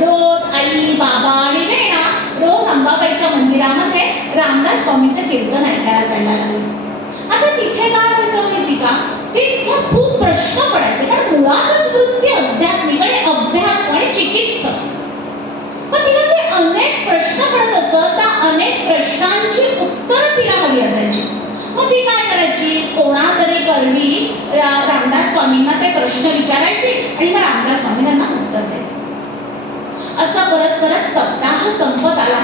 रोज आई, बाबा आणि वेणा रोज अंबाबाईच्या मंदिरामध्ये रामदास स्वामींचं कीर्तन ऐकायला जायला लागले. आता तिथे काय व्हायचं माहिती का, तिथे खूप प्रश्न पडायचे, कारण मुळातच वृत्ती आध्यात्मिक आणि अभ्यास आणि चिकित्सक. पण तिला ते अनेक प्रश्न पडत असत, त्या अनेक प्रश्नांची उत्तरं तिला हवी असायची. मग ती काय करायची, कोणातरी करवी रामदास स्वामींना ते प्रश्न विचारायची आणि मग रामदास स्वामी त्यांना उत्तर द्यायचे. असं करत करत सप्ताह संपत आला.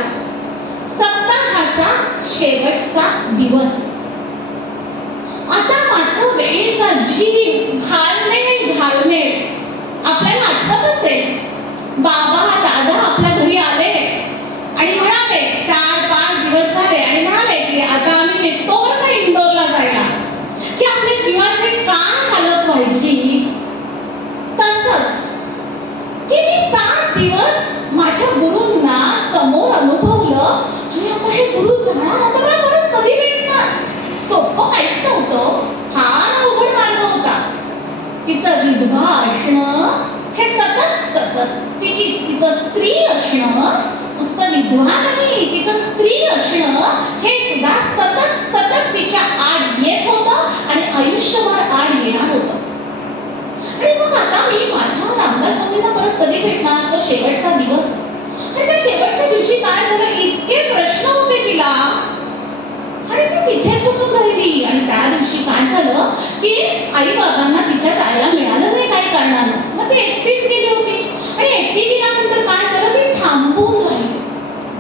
सप्ताहाचा शेवटचा दिवस. आता मात्र वेळेचा जीव घालमेल आपल्याला आठवत असेल. बाबा दादा आपल्या घरी आले आणि म्हणाले 4-5 दिवस झाले आणि म्हणाले की आता आम्ही निघतो बरं का इंदोरला जायला, की आपल्या जीवाचे काय हालत व्हायची. तसंच की मी 7 दिवस माझ्या गुरूंना समोर अनुभवलं आणि आता हे गुरु जाणार, आता मला परत कधी भेटणार. सोपं काहीच नव्हतं, फार अवघड मार्ग होता. तिचं विधवा असणं हे सतत तिचं स्त्री असणं, नुसतं विधवा नाही, तिचं स्त्री असणं हे सुद्धा सतत तिच्या आड येत होतं आणि आयुष्यभर आड येणार होतं. आणि मग आता मी माझ्या रामदास स्वामींना परत कधी भेटणार, तो शेवटचा दिवस. आणि त्या शेवटच्या दिवशी काय झालं, इतके प्रश्न होते तिला आणि ती तिथेच बसून राहिली. आणि त्या दिवशी काय झालं की आई बाबांना तिच्या जायला मिळालं नाही काही कारणानं. मग ती एकटीच गेली होती आणि एकटी गेल्यानंतर काय झालं, ती थांबून राहिली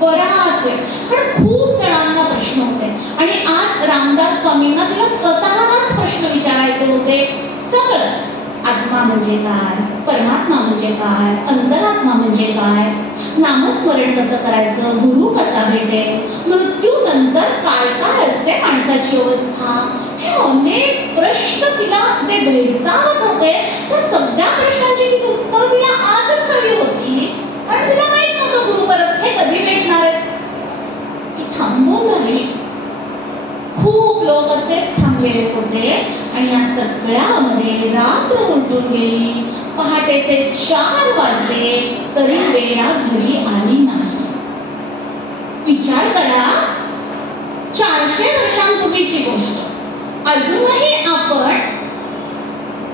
बराच वेळ. पण खूप जणांना प्रश्न होते आणि आज रामदास स्वामींना तिला स्वतःलाच प्रश्न विचारायचे होते. सगळंच, आत्मा म्हणजे काय, परमात्मा म्हणजे काय, अंतरात्मा म्हणजे काय, नामस्मरण कसं करायचं, गुरु कसा भेटेल, मृत्यूनंतर काय काय असते माणसाची अवस्था, हे अनेक प्रश्न तिला जे भेडसावत होते, त्या सगळ्या प्रश्नांची ती उत्तर तिला आजच हवी होती. कारण तिला माहित नव्हतं गुरु परत हे कधी भेटणार आहेत. ती थांबून राहिली. खूप लोक असेच थांबलेले होते आणि या सगळ्यामध्ये रात्र उलटून गेली. पहाटेचे 4 वाजले तरी वेळा घरी आली नाही. विचार करा, 400 वर्षांपूर्वीची गोष्ट. अजूनही आपण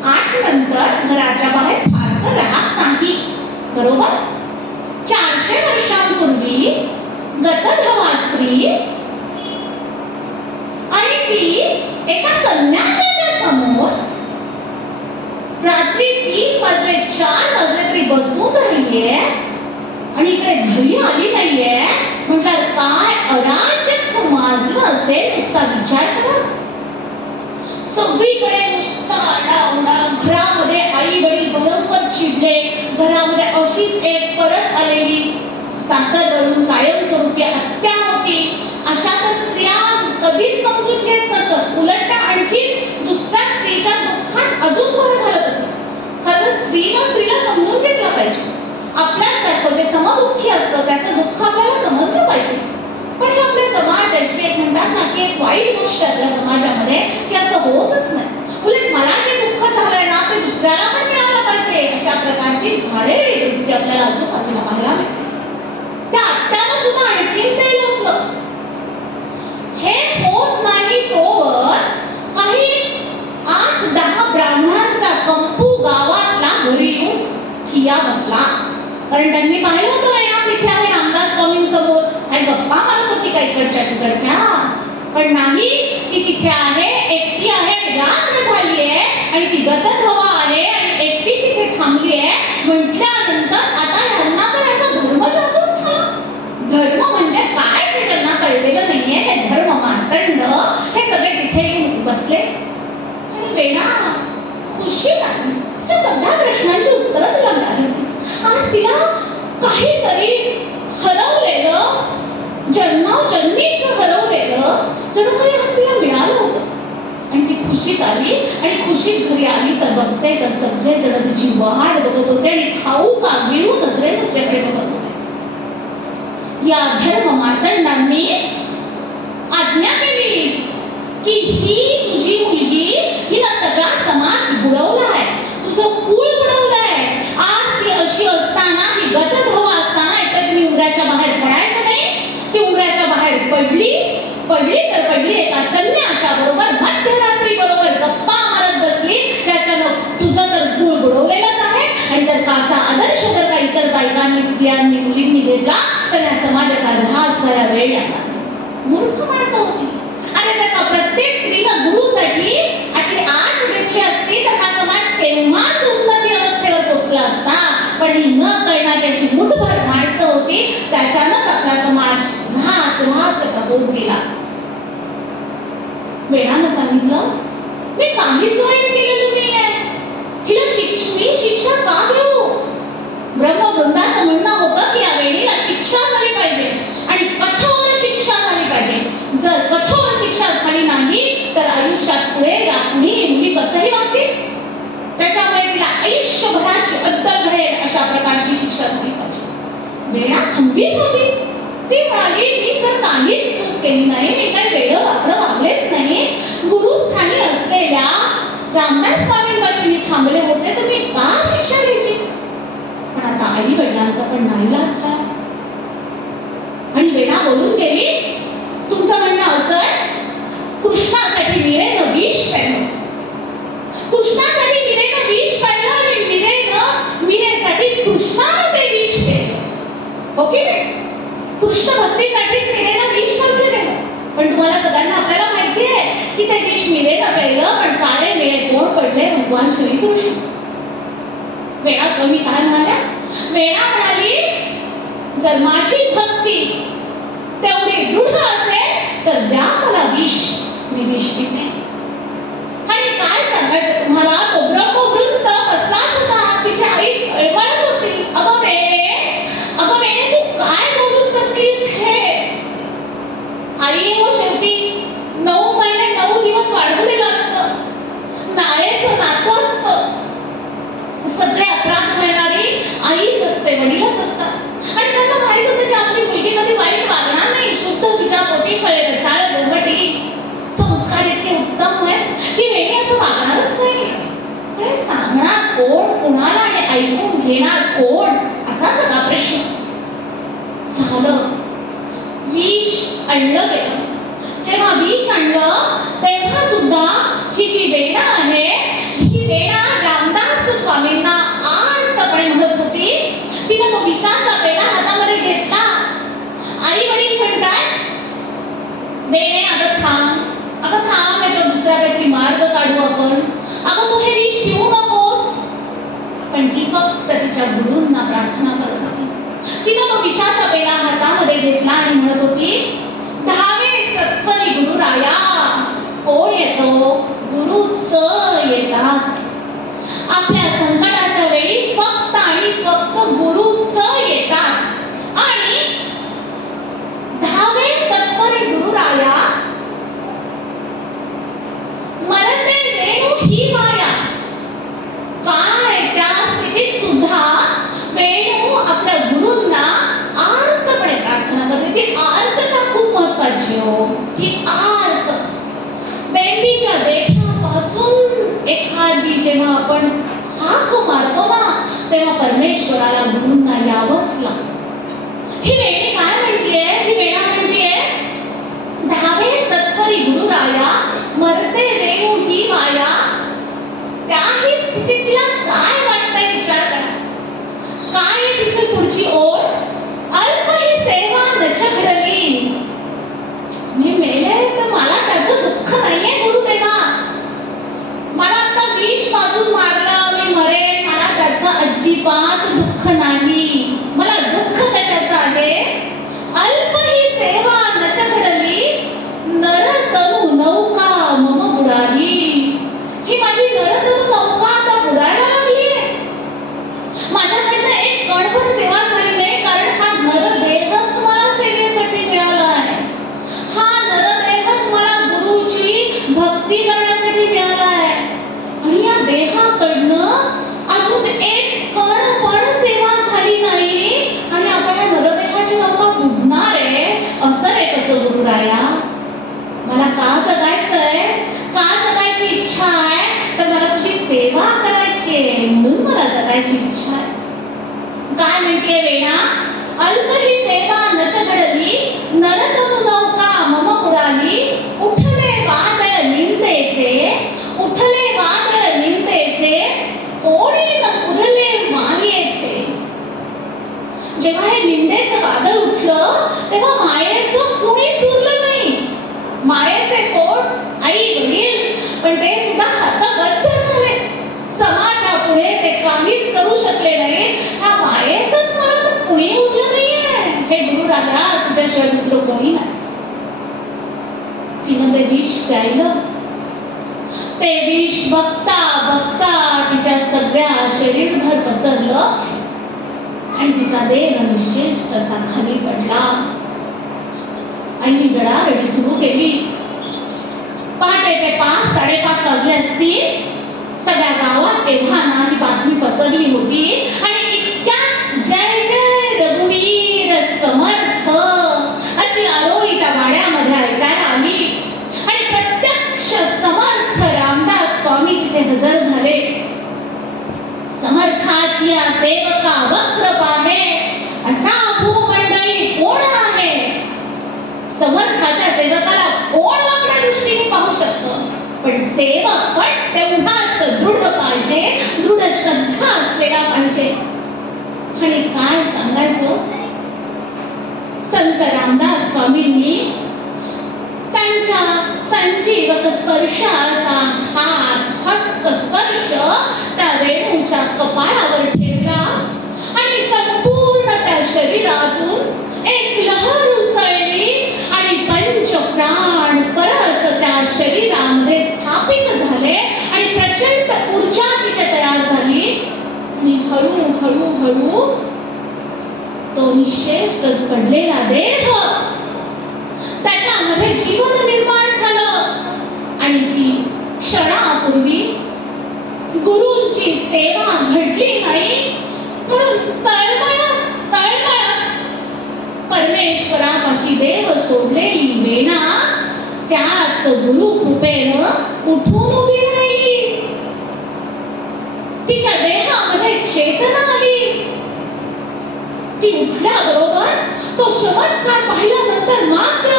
8 नंतर घराच्या बाहेर फारसं राहत नाही, बरोबर. 400 वर्षांपूर्वी गतधवा स्त्री आणि ती एका संन्याशाच्या समोर रात्री 3 वाजले 4 वाजले तरी बसून राहिलीये आणि इकडे घरी आली नाहीये. म्हटलं काय अराजक माजलं असेल, नुसता विचार करा. सगळीकडे नुसता आरडाओरडा. घरामध्ये आई वडील भयंकर चिडले. घरामध्ये अशीच एक परत आलेली सासरवरून कायमस्वरूपी हत्या होती. अशा तर स्त्रिया कधीच समजून घेत नसत, उलट आणखी दुसऱ्या स्त्रीच्या दुःखात अजून भर घालत असत. खरं स्त्रीला समजून घेतलं पाहिजे. आपल्यासारखं जे समदुःखी असतं त्याचं दुःख आपल्याला समजलं पाहिजे. पण हे आपल्या समाजाची एक म्हणतात ना की एक वाईट गोष्ट आपल्या समाजामध्ये की असं होतच नाही. उलट मला जे दुःख झालंय ना ते दुसऱ्याला पण मिळालं पाहिजे, अशा प्रकारची घाणेरडी वृत्ती आपल्याला आजूबाजूला पाहायला मिळते. त्या आत्याला सुद्धा आणखीन ते लागलं. हे होत नाही तोवर काही 8-10 ब्राह्मणांचा कंपू गावातला घरी येऊन ठिया बसला. कारण त्यांनी पाहिलं होतं वेळा तिथे आहे रामदास स्वामींसमोर. आणि गप्पा मारत होती का इकडच्या तिकडच्या. पण नाही, ती तिथे आहे, एकटी आहे आणि रात्र झाली आहे आणि ती गतधवा आहे आणि एकटी तिथे थांबली आहे. म्हटल्यानंतर आता यांना तर याचा धर्म जागृत झाला. धर्म म्हणजे काय ते त्यांना कळलेलं नाहीये. हे धर्म मार्तंड हे सगळे तिथे येऊन बसले आणि वेणा खुशी लागली. तिच्या सगळ्या प्रश्नांची उत्तरं तिला मिळाली होती. आज तिला काहीतरी हरवलेलं, जन्मोजन्मीच हरवलेलं जणू काही आज तिला मिळालं होतं. आणि ती खुशीत आली आणि खुशीत घरी आली तर बघते तर सगळे जण तिची वाट बघत होते आणि खाऊ का गिळू नजरेनं तिच्याकडे बघत होते. या धर्म मार्तंडांनी आज्ञा केली की ही तुझी मुलगी, हिला सगळा समाज बुडवलाय, तुझं कुळ बुडवलंय. आज ती अशी असताना ही गतधवा पडली तर पडली एका संन्याशाबरोबर मध्यरात्री बरोबर गप्पा मारत बसली, त्याच्यानं तुझं तर गुळ बुडवलेलंच आहे. आणि जर कासा आदर्श जर का इतर बायकांनी, स्त्रियांनी, मुलींनी घेतला तर या समाजाचा ऱ्हास व्हायला वेळ लागला. मूर्ख माणसं होती. आणि जर का प्रत्येक स्त्रीनं गुरुसाठी अशी आस घेतली असती तर हा समाज केव्हाच उन्नती अवस्थेवर पोहोचला असता. पण ही न कळणारी अशी मुठभर माणसं होती, त्याच्यानंच आपला समाज ऱ्हास त्याचा होत गेला. वेळानं सांगितलं, मी काहीच वाईट केलेलं नाहीये, हिला मी शिक्षा का घेऊ? ब्रह्मवृंदाचं म्हणणं होतं की या वेळीला शिक्षा झाली पाहिजे आणि कठोर शिक्षा झाली पाहिजे. जर कठोर शिक्षा झाली नाही तर आयुष्यात पुढे या मुली कसंही वागतील, त्याच्यामुळे तिला आयुष्यभराची अद्दल घडेल अशा प्रकारची शिक्षा झाली पाहिजे. वेळा खंबीर होती. ती म्हणाली, मी जर काहीच चूक केली नाही, मी काही वेळं वाकडं वागलेच नाही, गुरुस्थानी असलेल्या रामदास स्वामींपाशी मी थांबले होते तर मी का शिक्षा घ्यायची? पण आता आई वडिलांचा पण नाईलाज झाला. आणि वेणा बोलून गेली, तुमचं म्हणणं असं आहे, कृष्णासाठी मीरेनं विष प्यायलं, कृष्णासाठी मीरेनं विष प्यायलं आणि मीरेसाठी कृष्णानं ते विष प्यायलं. ओके, कृष्ण भक्तीसाठीच मीरेनं विष प्यायलं गेलं. पण तुम्हाला सगळ्यांना आपल्याला माहिती आहे की ते विष मीरेनं प्यायलं, पण काळे मेळे कोण पडले? भगवान श्रीकृष्ण. वेणा स्वामी काय म्हणाल्या? वेणा म्हणाली, जर माझी भक्ती तेवढी दृढ असेल तर द्या मला विष, मी विष पिते. आणि काय सांगायचं तुम्हाला, तो ब्रह्मवृंद बसलाच होता. तिची आई म्हणत होती, अगं वेणे तू काय बोलून बसलीस हे? आई हो, शेवटी 9 महिने 9 दिवस वाढवलेलं असतं, नाळेचं नातं असतं. सगळे अपराध करणारी आईच असते, वडीलच असतात. आणि त्यांना माहित होतं की आपली मुलगी कधी वाईट वागणार नाही, शुद्ध तिच्या पोटी फळे रसाळ गोमटी, संस्कार इतके उत्तम आहेत की वेणी असं वागणारच नाही. पण सांगणार कोण कोणाला आणि ऐकून घेणार कोण, असा सगळा प्रश्न झालं. विष आणलं गेलं. जेव्हा विष आणलं तेव्हा सुद्धा ही जी वेणा आहे, ही वेणा रामदास स्वामींना आर्तपणे म्हणत होती. तिने तो विषाचा पेढा हातामध्ये घेतला. आई वडील म्हणतात, वेणे अगं थांब, याच्यात दुसरा काहीतरी मार्ग काढू आपण. अगं तू हे विष पिऊ नकोस. पण ती फक्त तिच्या गुरूंना प्रार्थना करत होती. तिने तो विषाचा पेढा हातामध्ये घेतला आणि म्हणत होती, धावे सत्परी गुरुराया. कोण येतो? गुरुच येतात. आपल्या संकटाच्या वेळी फक्त आणि फक्त गुरुच येतात. आणि धावे सत्परी गुरुराया, मरते वेणू ही माया. काय त्या स्थितीत सुद्धा वेणू आपल्या गुरूंना आर्तपणे प्रार्थना करते. ती आर्तता खूप महत्वाची हो. ती आर्त बेंबीच्या देठापासून एखादी जेव्हा आपण हाक मारतो ना, तेव्हा परमेश्वराला गुरूंना यावंच लागतं. ही वेणी काय म्हणतीये? ही वेणा म्हणतीये, धावे सत्परी गुरुराया, मरते वेणू ही माया. त्याही स्थितीत तिला काय वाटतंय विचार करा. काय तिची पुढची ओळ? अल्प ही सेवा नच घडली. मी मेले तर मला त्याचं दुःख नाहीये गुरुदेवा. मला आता विष पाजून मारलं, मी मरेन, मला त्याचं अजिबात दुःख नाही. मला दुःख कशाचं आहे? अल्प ही सेवा नच घडली, नरतनु नौका मम बुडाली. ही माझी नरतनु नौका आता बुडायला लागलीये. माझ्याकडनं एक कणभर सेवा झाली नाही, कारण हा नरदेहच मला सेवेसाठी मिळाला आहे. हा नरदेहच मला गुरुची भक्ती करण्यासाठी मिळाला आहे. आणि या देहाकडनं अजून एक कण पण सेवा झाली नाही, आणि आता या नरदेहाची नौका बुडणार आहे. असं रे कसं गुरुराया? मला का जगायचंय? का जगायची इच्छा आहे? तर मला तुझी सेवा करायची आहे, म्हणून मला जगायची इच्छा आहे. काय म्हणते वेणा? अल्प ही सेवा नच घडली, नरतनु नौका मम बुडाली. जेव्हा हे निंदेचं वादळ उठलं तेव्हा मायेचं कुणीच उरलं नाही. मायेचे पोट, आई वडील, पण ते सुद्धा हतबद्ध झाले. समाजापुढे ते काहीच करू शकले नाही. ह्या मायेचंच मला तर कुणी उरलं नाहीये. हे गुरु राजा, तुझ्याशिवाय दुसरं कोणी नाही. तिनं ते विष प्यायलं. ते विष बघता बघता तिच्या सगळ्या शरीरभर पसरलं आणि तिचा देह निश्चेष तसा खाली पडला. आईने रडारडी सुरू केली. पहाटेचे 5-5:30 वाजले असतील. सगळ्या गावात तेव्हा ना ही बातमी पसरली होती आणि इतक्या जय जय रघुवीर समर्थ अशी आरोळी त्या वाड्यामध्ये ऐकायला आली आणि प्रत्यक्ष समर्थ रामदास स्वामी तिथे हजर झाले. समर्थाची या सेवका वक्र पाहे, असा भूमंडळी कोण आहे? समर्थाच्या सेवकाला कोण वाकड्या दृष्टीने पाहू शकतं? पण सेवक पण तेवढाच दृढ पाहिजे, दृढ श्रद्धा असलेला पाहिजे. आणि काय सांगायचं, संत रामदास स्वामींनी त्यांच्या संजीवक स्पर्शाचा हात, हस्त स्पर्श त्या वेणूच्या कपाळावर ठेवला आणि संपूर्ण त्या शरीरातून एक लहर उसळली आणि पंचप्राण परत त्या शरीरामध्ये स्थापित झाले आणि प्रचंड ऊर्जा तिथे तयार झाली. आणि हळू हळू तो निश्चेष पडलेला देह, त्याच्यामध्ये जीवन निर्माण झालं आणि ती क्षणापूर्वी गुरूंची सेवा घडली नाही म्हणून तळमळत परमेश्वरापाशी देव सोडलेली वेणा त्याच गुरु कृपेनं उठून उभी राहिली. तिच्या देहामध्ये चेतना आली. ती उठल्याबरोबर तो चमत्कार पाहिल्यानंतर मात्र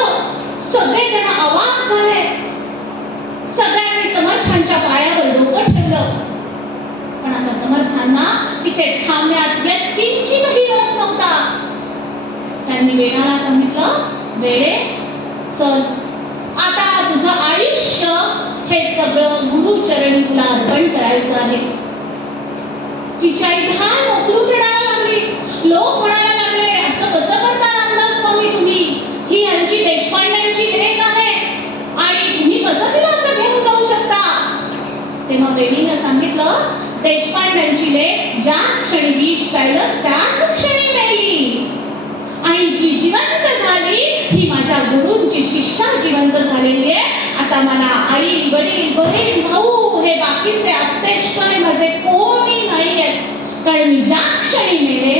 सगळेजण अवाक झाले. सगळ्यांनी समर्थांच्या पायावर डोकं ठेवलं. पण आता समर्थांना तिथे थांबण्यात व्यक्तींचीही रस नव्हता. त्यांनी वेणाला सांगितलं, वेडे चल, आता तुझं आयुष्य हे सगळं गुरुचरणी तुला अर्पण करायचं आहे. तिची आई धाय मोकळून रडायला लागली. लोक म्हणायला लागले, असं कसं करता रामदास स्वामी तुम्ही? ही यांची देशपांड्यांची लेक आहे आणि तुम्ही कसं तिला असं घेऊन जाऊ शकता? तेव्हा वेणीनं सांगितलं, देशपांड्यांची लेक ज्या क्षणी विष प्यायलं त्याच क्षणी मेली आणि जी जिवंत झाली ही माझ्या गुरूंची शिष्या जिवंत झालेली आहे. आता मला आई वडील बहीण भाऊ हे बाकीचे आप्तेष्ट माझे कोणी नाही आहेत. कारण मी ज्या क्षणी मेले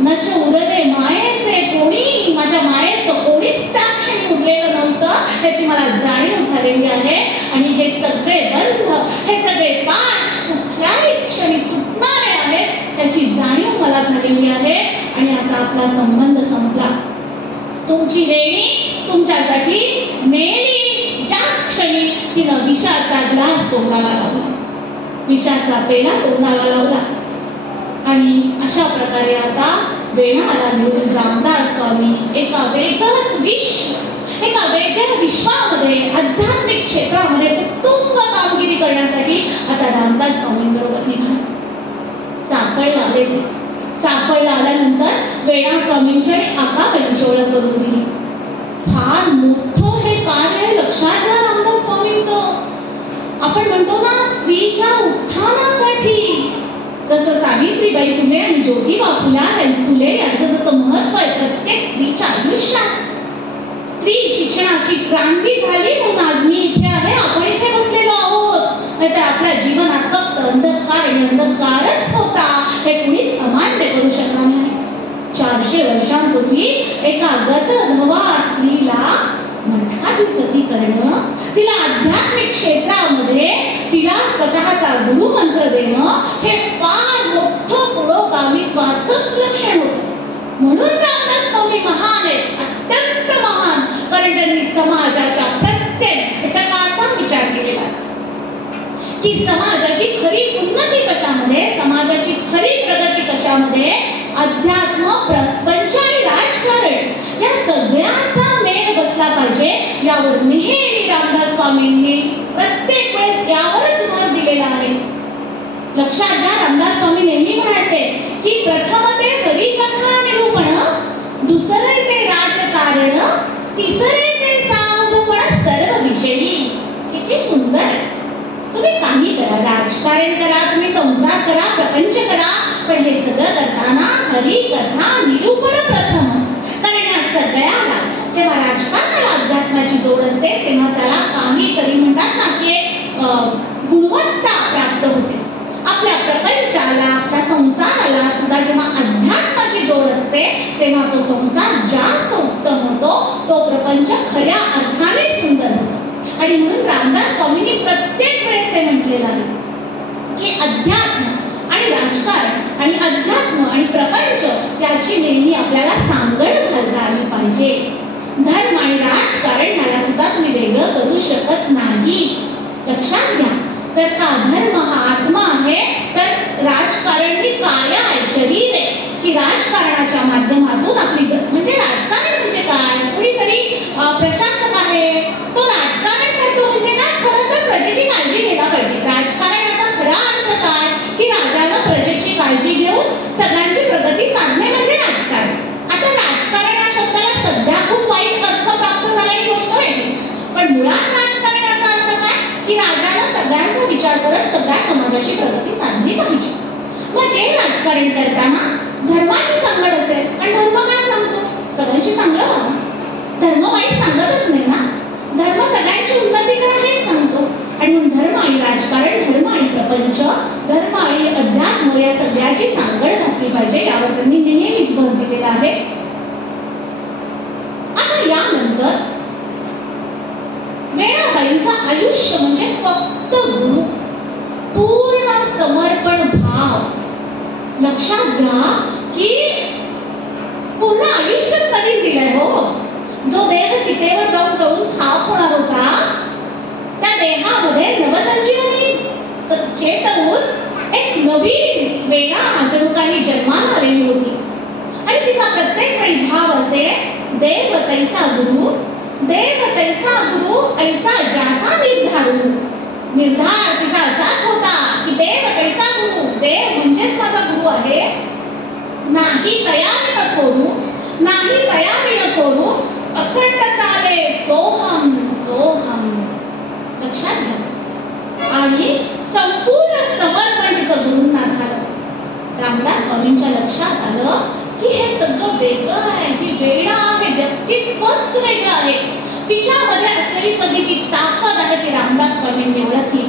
नच उरले मायेचे कोणी, माझ्या मायेचं कोणीच त्या क्षणी उरलेलं नव्हतं याची मला जाणीव झालेली आहे. आणि हे सगळे बंध, हे सगळे पाश कुठल्याही क्षणी तुटणारे आहेत याची जाणीव मला झालेली आहे. आणि आता आपला संबंध संपला. तुमची वेणी तुमच्यासाठी मेली ज्या क्षणी तिनं विषाचा ग्लास तोंडाला लावला, विषाचा पेला तोंडाला लावला. आणि अशा प्रकारे आता वेणाला घेऊन रामदास स्वामी एका वेगळ्याच विश्व, एका वेगळ्या विश्वामध्ये आध्यात्मिक क्षेत्रामध्ये उत्तुंग कामगिरी करण्यासाठी आता रामदास स्वामींबरोबर निघाले. चाफळला आले. चाफळला आल्यानंतर वेणा स्वामींची आकाबाईंची ओळख करून दिली. फार मोठं हे कार्य आहे, लक्षात घ्या रामदास स्वामींचं. आपण म्हणतो ना, स्त्रीच्या उत्थानासाठी जसं सावित्रीबाई फुले आणि ज्योतिबा फुले यांचं जसं महत्व आहे प्रत्येक स्त्रीच्या आयुष्यात, स्त्री शिक्षणाची क्रांती झाली म्हणून आज मी इथे आहे, आपण इथे बसलेलो आहोत. नाहीतर आपल्या जीवनात फक्त अंधकार आणि अंधकारच होता हे कुणीच अमान्य करू शकणार नाही. 400 वर्षांपूर्वी एका गतधवा स्त्रीला मठाधिपती करणं, तिला आध्यात्मिक क्षेत्रामध्ये तिला स्वतःचा गुरुमंत्र देणं हे फार मोठं पुरोगामित्वाचंच लक्षण होतं. म्हणून रामदास स्वामी महान आहेत, अत्यंत महान. कारण त्यांनी समाजाच्या प्रत्येक घटकाचा विचार केलेला की समाजाची खरी उन्नती कशामध्ये, समाजाची खरी प्रगती कशामध्ये, अध्यात्म लक्षात घ्या, रामदास स्वामी नेहमी म्हणायचे की प्रथम ते हरिकथा निरूपण, दुसरे ते राजकारण, तिसरे ते सावधपण सर्व विषयी. किती सुंदर आहे. तुम्ही काही करा, राजकारण करा, तुम्ही संसार करा, प्रपंच करा, पण हे सगळं करताना हरिकथा निरूपण प्रथम. कारण या सगळ्याला जेव्हा राजकारणाला अध्यात्माची जोड असते तेव्हा त्याला काहीतरी म्हणतात ना की गुणवत्ता प्राप्त होते. आपल्या प्रपंचाला, आपल्या संसाराला सुद्धा जेव्हा अध्यात्माची जोड असते तेव्हा तो संसार जास्त उत्तम होतो, तो प्रपंच खऱ्या अर्थाने सुंदर होतो. आणि म्हणून रामदास स्वामींनी प्रत्येक वेळेस हे म्हटलेलं आहे की अध्यात्म आणि राजकारण आणि अध्यात्म आणि प्रपंच याची नेहमी आपल्याला सांगड घालता आली पाहिजे. धर्म आणि राजकारण ह्याला सुद्धा तुम्ही वेगळं करू शकत नाही. लक्षात घ्या, जर का धर्म हा आत्मा आहे तर राजकारण ही काया आहे, शरीर आहे, की राजकारणाच्या माध्यमातून आपली म्हणजे राजकारण म्हणजे काय, कुणीतरी प्रशासक आहे तो राजकारण करतो म्हणजे काय, खरं तर प्रजेची काळजी घ्यायला पाहिजे. राजकारणाचा खरा अर्थ काय की राजानं प्रजेची काळजी घेऊन सगळ्यांची प्रगती साधणे म्हणजे राजकारण. आता राजकारण या शब्दाला सध्या खूप वाईट अर्थ प्राप्त झाला ही गोष्ट वेगळी, पण मुळात राजकारणाचा अर्थ काय की राजानं सगळ्यांचा विचार करत सगळ्या समाजाची प्रगती साधली पाहिजे. म्हणजे राजकारण करताना धर्माची सांगड असेल, आणि धर्म काय सांगतो, सगळ्यांशी चांगलं व्हावं. धर्म वाईट सांगतच नाही ना, धर्म सगळ्यांची उन्नती करा हेच सांगतो. आणि म्हणून धर्म आणि राजकारण, धर्म आणि प्रपंच, धर्म आणि अध्यात्म या सगळ्याची सांगड घातली पाहिजे, यावर त्यांनी नेहमीच भर दिलेला आहे. आता यानंतर वेणाबाईंचं आयुष्य म्हणजे फक्त गुरु, पूर्ण समर्पण भाव. लक्षात घ्या की पूर्ण आयुष्य कधी दिलंय हो. जो देह चितेवर जाऊन जाऊन खाक होणार होता त्या देहामध्ये नवसंजीवनी चेतवून एक नवीन वेणा जणू काही जन्माला आलेली होती. आणि तिचा प्रत्येक वेळी भाव असे, देव तैसा गुरु, देव तैसा गुरु ऐसा ज्याचा निर्धारू. निर्धार तिचा असाच होता की देव तैसा गुरु, देव म्हणजेच माझा गुरु आहे, नाही तयारी न करू, नाही तयारी न करू, अखंड चाले सोहम सोहम. लक्षात घ्या. आणि संपूर्ण समर्पण तिचं गुरूंना झालं. रामदास स्वामींच्या लक्षात आलं की हे सगळं वेगळं आहे, ही वेळा आहे, व्यक्तित्वच वेगळं आहे. तिच्यामध्ये असलेली सगळी जी ताकद आहे ती रामदास स्वामींनी ओळखली.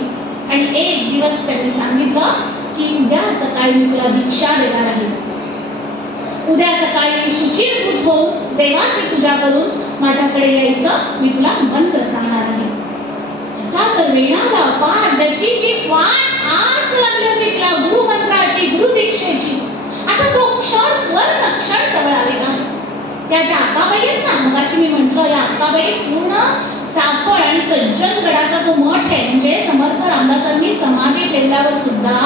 आणि एक दिवस त्यांनी सांगितलं की उद्या सकाळी मी तुला दीक्षा देणार आहे, उद्या सकाळी शुचिर्भूत होऊन देवाची पूजा करून माझ्याकडे यायचं, मी तुला मंत्र सांगणार आहे. का तर वेणाला पार ज्याची ती वाट आस लागली होती तिला गुरुमंत्राची, गुरुदीक्षेची, आता तो क्षण स्वर्ण क्षण जवळ आलेला. त्या ज्या अक्काबाई आहेत ना, मगाशी मी म्हटलं या अक्काबाई पूर्ण चाफळ आणि सज्जनगडाचा जो मठ आहे, म्हणजे समर्थ रामदासांनी समाधी ठेवल्यावर सुद्धा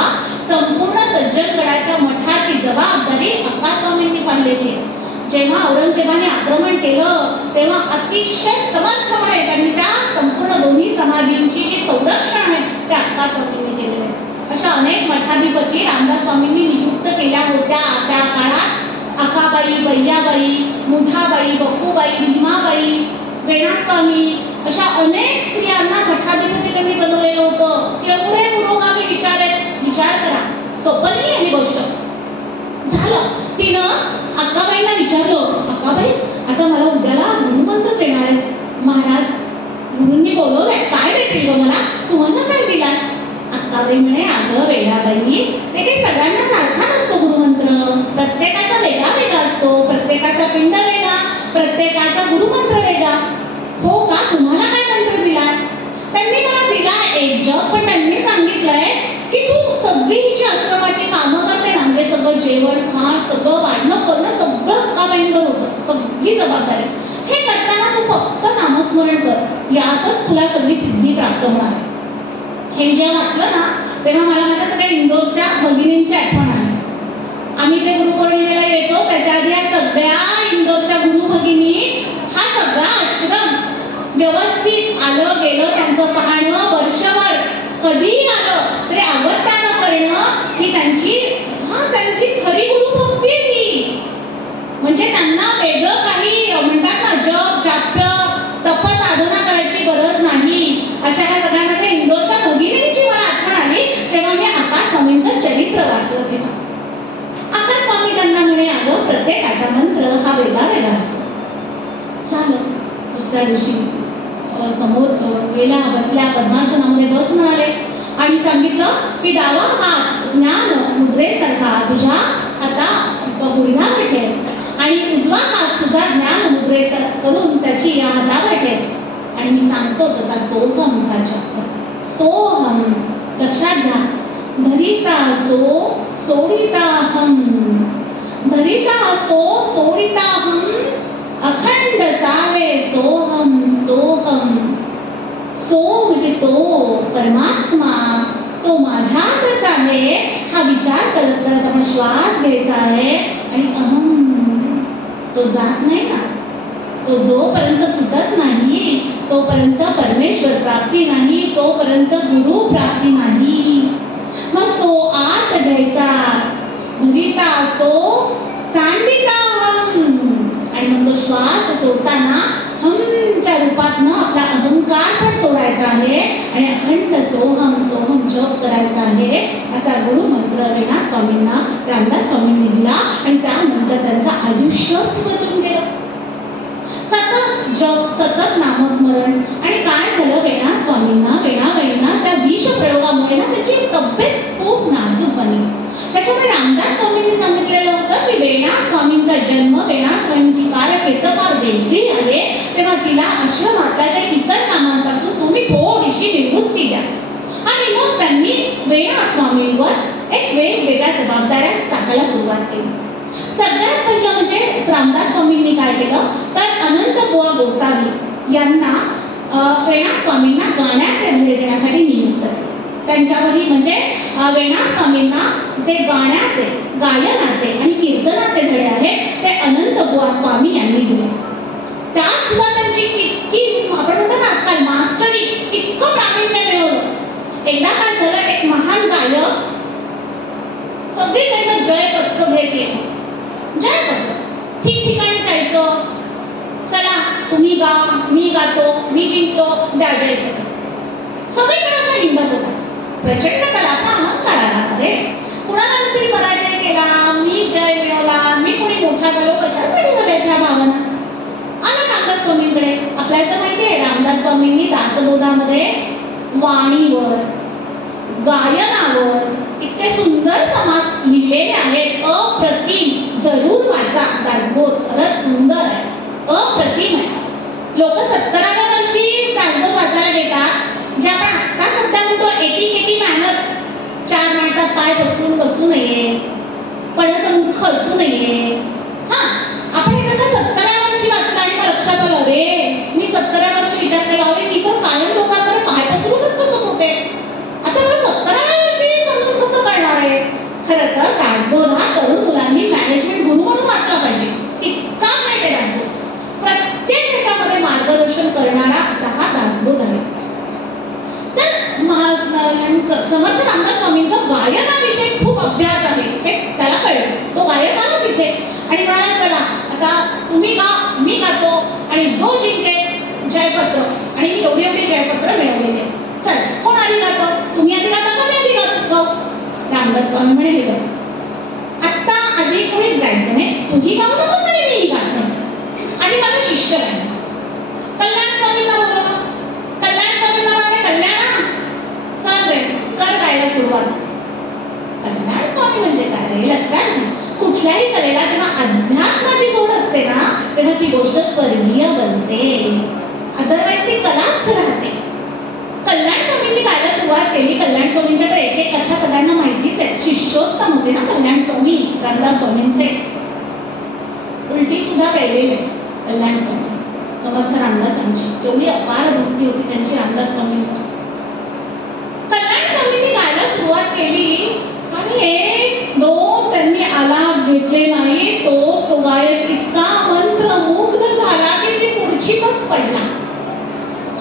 संपूर्ण सज्जनगडाच्या मठाची जबाबदारी अक्का स्वामींनी पाहिलेली आहे. जेव्हा औरंगजेबाने आक्रमण केलं तेव्हा अतिशय समर्थपणे त्यांनी त्या संपूर्ण दोन्ही समाधींची जी संरक्षण आहे ते अक्का स्वामींनी केलेलं आहे. अशा अनेक मठाधिपती रामदास स्वामींनी नियुक्त केल्या होत्या त्या काळात. अक्काबाई, बय्याबाई, मुठाबाई, बप्पूबाई, भीमाबाई, वेणास्वामी अशा अनेक स्त्रियांना मठाधिपती त्यांनी बनवलेलं होतं. एवढे पुरोगामी विचार आहेत. विचार करा, सोपं नाही आहे ही गोष्ट. झालं, तिनं अक्काबाईंना विचारलं, अक्काबाई आता मला उद्याला गुरुमंत्र देणार आहेत महाराज, गुरूंनी बोलवलंय, काय देतील ग मला, तुम्हाला काय दिला? अक्काबाई म्हणे, अगं वेणाबाई, ते काही सगळ्यांना सारखा नसतो गुरुमंत्र, प्रत्येकाचा वेगळा वेगळा असतो, प्रत्येकाचा पिंड वेगळा, प्रत्येकाचा गुरुमंत्र वेगळा. हो का, तुम्हाला काय मंत्र दिला? त्यांनी मला दिला एक जप, पण त्यांनी सांगितलंय की तू सगळी जी आश्रमाची कामं करते ना, म्हणजे सगळं जेवण खाण सगळं वाढणं करणं सगळं अक्काबाईंवर होतं, सगळी जबाबदारी. हे करताना तू फक्त नामस्मरण कर, यातच तुला सगळी सिद्धी प्राप्त होणार. हे जेव्हा वाचलं ना तेव्हा मला माझ्या सगळ्या इंदोरच्या भगिनींची आठवण आली. आम्ही जे गुरुपौर्णिमेला येतो त्याच्या आधी या सगळ्या इंदोरच्या गुरु भगिनी, हा सगळा आश्रम व्यवस्थित आलं गेलं त्यांचं पाहणं, वर्षभर कधीही आलं तरी आवडत्यानं करणं, करायचा मंत्र हा वेगळा वेगळा असतो. झालं. दुसऱ्या दिवशी समोर गेल्या बसल्या पद्मासनामध्ये बस म्हणाले आणि सांगितलं की डावा हात ज्ञान मुद्रेसारखा तुझ्या आता गुडघ्यावर ठेव आणि उजवा हात सुद्धा ज्ञान मुद्रेसारखा करून त्याची या हातावर ठेव आणि मी सांगतो तसा सोहमचा जप. सोहम लक्षात घ्या. धरिता सो सोडिता हम, धरिता सो सोडिता हम, अखंड चाले सोहम सोहम. सो म्हणजे तो परमात्मा, तो माझ्यातच आहे हा विचार करत करत आपण श्वास घ्यायचा आहे आणि अहम तो जात नाही ना. तो जोपर्यंत सुटत नाही तोपर्यंत परमेश्वर प्राप्ती नाही, तोपर्यंत गुरु प्राप्ती नाही. मग सो आत घ्यायचा. धरिता सो सांडिता हम आणि मग तो श्वास सोडताना हमच्या रूपातनं आपला अहंकार पण सोडायचा आहे आणि अखंड सोहम सोहम जप करायचा आहे. असा गुरु मंत्र वेणा स्वामींना रामदास स्वामींनी दिला आणि त्यानंतर त्यांचं आयुष्यच बदलून गेलं. सतत जप, सतत नामस्मरण. आणि काय झालं वेणा स्वामींना, वेणाबाईंना त्या विष प्रयोगामुळे ना त्याची तब्येत खूप नाजूक बनली. त्याच्यामुळे रामदास स्वामींनी सांगितलेलं होतं की वेणा स्वामींचा जन्म, वेणा स्वामींची कारकीर्द फार वेगळी आहे, तेव्हा तिला आश्रमातल्या इतर कामांपासून तुम्ही थोडीशी निवृत्ती द्या. आणि मग त्यांनी वेणा स्वामींवर एक वेगवेगळ्या जबाबदाऱ्या टाकायला सुरुवात केली. सगळ्यात पहिलं म्हणजे रामदास स्वामींनी काय केलं तर अनंत बुवा गोसावी यांना वेणा स्वामींना गाण्याचे धडे देण्यासाठी नियुक्त केले. त्यांच्यावरही म्हणजे वेणा स्वामींना जे गाण्याचे, गायनाचे आणि कीर्तनाचे धडे आहेत ते अनंत बुवा स्वामी यांनी दिले. त्यात सुद्धा त्यांची इतकी आपण म्हणतो ना आजकाल मास्टरी, इतकं प्रावीण्य मिळवलं. एकदा काय झालं, एक महान गायक सगळीकडनं जयपत्र घेत येतो. जयपत्र ठिकठिकाणी जायचं, चला तुम्ही गा, मी गातो, मी जिंकतो, द्या जयपत्र. सगळीकडे हिंडत होता. प्रचंड कलाचा अहंकार आला. अरे कुणाला तरी पराजय केला, मी जय मिळवला, मी कोणी मोठा झालो, कशासाठी झाल्या त्या भावना. आला रामदास स्वामींकडे. आपल्याला तर माहिती आहे रामदास स्वामींनी दासबोधामध्ये वाणीवर, गायनावर इतके सुंदर समास लिहिलेले आहेत. अप्रतिम. जरूर वाचा दासबोध, खरंच सुंदर आहे, अप्रतिम आहे. लोक 70व्या वर्षी दासबोध वाचायला घेतात, जे आपण आता सध्या म्हणतो एटी मॅनर्स. 4 माणसात पाय बसवून बसू नये, पडत मुख असू नये. हा आपण हे सगळं 70व्या वर्षी वाचलं आणि मग लक्षात आलं अरे मी 70व्या वर्षी विचार केला, अरे मी तर कायम लोकांकडे पाय पसरूनच बसत होते, आता मला 70व्या वर्षी समजून कसं करणार आहे. खरं तर दासबोध हा तरुण मुलांनी मॅनेजमेंट गुरु म्हणून वाचला पाहिजे. इतका माहिती आहे दासबोध. प्रत्येक ह्याच्यामध्ये मार्गदर्शन करणारा असा हा दासबोध आहे. तर समर्थ रामदास स्वामींचा गायनाविषयी खूप अभ्यास आहे हे त्याला कळलं. तो गायक आला तिथे आणि म्हणाला चला आता तुम्ही गा, मी गातो आणि जो जिंके जयपत्र. आणि मी एवढी एवढी जयपत्र मिळवलेले. चल कोण आधी गातो, तुम्ही आधी गाता का मी आधी गातो. रामदास स्वामी म्हणे हे आत्ता आधी कोणीच गायचं नाही, तूही गाऊ नकोस आणि मीही गात नाही, आधी माझा शिष्य गायला. कल्याण स्वामींना बोलवलं. कल्याण स्वामींना म्हणाले कल्याणा चल रे कर गायला सुरुवात. कल्याण स्वामी म्हणजे काय रे, लक्षात घ्या कुठल्याही कलेला जेव्हा अध्यात्माची जोड असते ना तेव्हा ती गोष्ट स्वर्गीय बनते, अदरवाईज ती कलाच राहते. कल्याण स्वामींनी गायला सुरुवात केली. कल्याण स्वामींच्या तर एक एक कथा सगळ्यांना माहितीच आहे. शिष्योत्तम होते ना कल्याण स्वामी रामदास स्वामींचे. उलटी सुद्धा गायलेले कल्याण स्वामी समर्थ रामदासांची. एवढी अपार भक्ती होती त्यांची रामदास स्वामींवर. कल्याण स्वामींनी गायला सुरुवात केली आणि 1-2 त्यांनी आलाप घेतले नाही, तो गायक इतका मंत्रमुग्ध झाला की ती मूर्छितच पडला.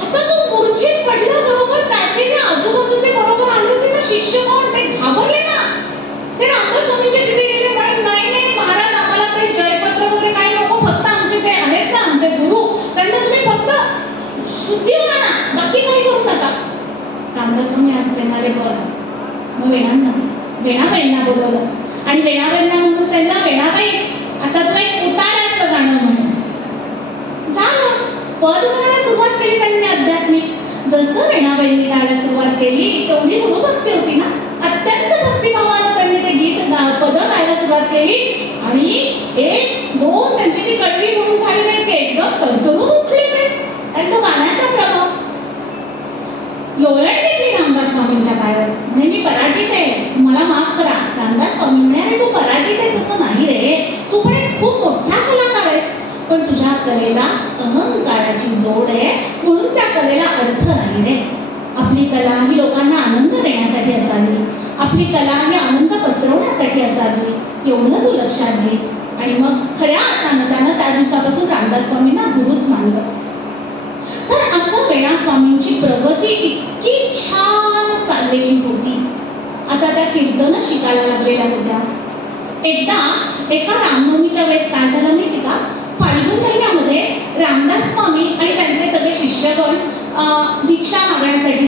आता तो मूर्छित पडल्याबरोबर त्याचे जे आजूबाजूचे बरोबर आले होते ना शिष्य कोण ते घाबरले ना. ते रामदास स्वामींच्या तिथे गेले म्हणे नाही नाही महाराज आम्हाला ते जयपत्र वगैरे काही नको, फक्त आमचे ते आहेत ना आमचे गुरु त्यांना तुम्ही फक्त शुद्धी होणार ना, बाकी काही करू नका. रामदास स्वामी असते ना रे बरं. मग वेणाबाईंना बोलवलं आणि वेणाबाईंना म्हणून सांगितलं वेणाबाई जसं वीणाबाईंनी गायला सुरुवात केली तेवढी गुरुभक्ती होती ना, अत्यंत भक्तिभावानं त्यांनी ते गीत पद गायला सुरुवात केली आणि एक दोन त्यांची ती कडवी म्हणून झाली नाही की एकदम तरतरून उठले ते, कारण तो गाण्याचा प्रभाव. लोळण घेतली रामदास स्वामींच्या पायावर, म्हणे मी पराजित आहे, मला माफ करा. रामदास स्वामी म्हणे अरे तू पराजित आहेस असं नाही रे, तू पण एक खूप मोठा कलाकार आहेस, पण तुझ्या कलेला अहंकाराची जोड आहे म्हणून त्या कलेला अर्थ नाही रे. आपली कला ही लोकांना आनंद देण्यासाठी असावी, आपली कला ही आनंद पसरवण्यासाठी असावी, एवढं तू लक्षात घे. आणि मग खऱ्या अर्थानं त्यानं त्या दिवसापासून रामदास स्वामींना गुरुच मानलं. तर असं वीणा स्वामींची प्रगती इतकी छान चाललेली होती. आता त्या कीर्तन शिकायला लागलेल्या होत्या. एकदा एका रामनवमीच्या वेळेस काय झालं माहिती का, फाल्गुन महिन्यामध्ये रामदास स्वामी आणि त्यांचे सगळे शिष्यगण भिक्षा मागण्यासाठी